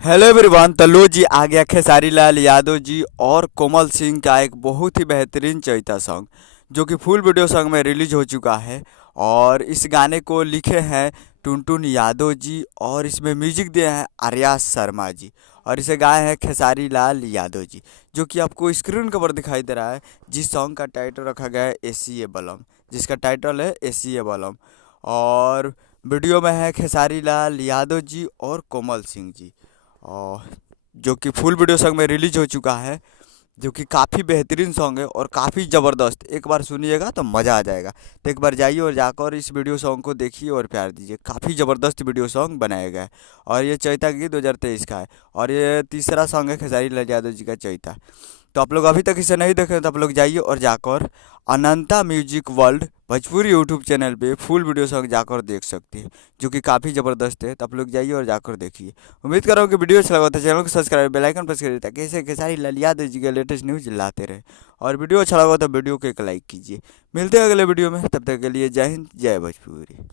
Hello everyone. तो लो जी आ गया खेसारी लाल यादव जी और कोमल सिंह का एक बहुत ही बेहतरीन चैता सॉन्ग जो कि फुल वीडियो सॉन्ग में रिलीज हो चुका है। और इस गाने को लिखे हैं टुनटुन यादव जी और इसमें म्यूजिक दिए हैं आर्या शर्मा जी और इसे गाए हैं खेसारी लाल यादव जी, जो कि आपको स्क्रीन कवर दिखाई दे रहा है। जिस सॉन्ग का टाइटल रखा गया है एसी ए बलम, जिसका टाइटल है एसी ए बलम। और वीडियो में है खेसारी लाल यादव जी और कोमल सिंह जी, और जो कि फुल वीडियो सॉन्ग में रिलीज हो चुका है, जो कि काफ़ी बेहतरीन सॉन्ग है और काफ़ी ज़बरदस्त। एक बार सुनिएगा तो मज़ा आ जाएगा। तो एक बार जाइए और जाकर इस वीडियो सॉन्ग को देखिए और प्यार दीजिए। काफ़ी ज़बरदस्त वीडियो सॉन्ग बनाया गया है और ये चैता गीत 2023 का है और ये तीसरा सॉन्ग है खेसारी लाल यादव जी का चैता। तो आप लोग अभी तक इसे नहीं देखे तो आप लोग जाइए और जाकर Ananta music world Bhojpuri YouTube channel पे फुल वीडियो सॉन्ग जाकर देख सकते हैं, जो कि काफ़ी ज़बरदस्त है। तो आप लोग जाइए और जाकर देखिए। उम्मीद कर रहा हूँ कि वीडियो अच्छा लगा तो चैनल को सब्सक्राइब बेल आइकन प्रेस करिए ताकि ऐसे खेसारी लाल यादव जी के लेटेस्ट न्यूज़ लाते रहे। और वीडियो अच्छा लगा तो वीडियो को एक लाइक कीजिए। मिलते हैं अगले वीडियो में, तब तक के लिए जय हिंद जय भोजपुरी।